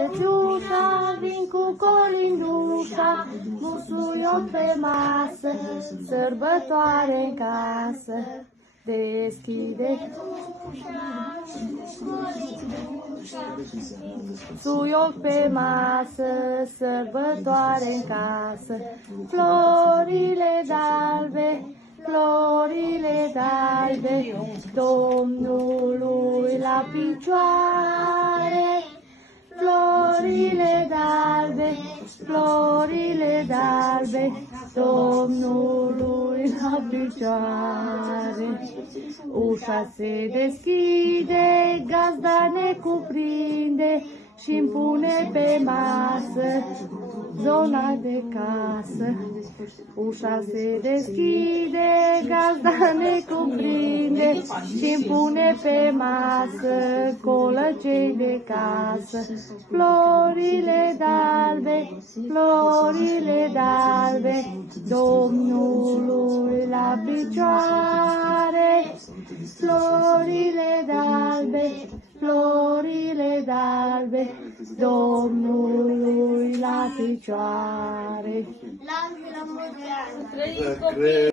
deschideți ușa, vin cu colindușa, musuiot pe masă, sărbătoare în casă. Deschideți suioc pe masă, sărbătoare în casă. Florile d'albe, florile d'albe, Domnului la picioare. Florile d'albe, florile d'albe, Domnului la picioare. Ușa se deschide, gazda ne cuprinde și-mi pune pe masă zona de casă. Ușa se deschide, gazda ne cuprinde și-mi pune pe masă colăcei de casă. Florile d'albe, florile d'albe, Domnului la picioare. Florile d'albe, florile d'albe, Domnului la picioare. La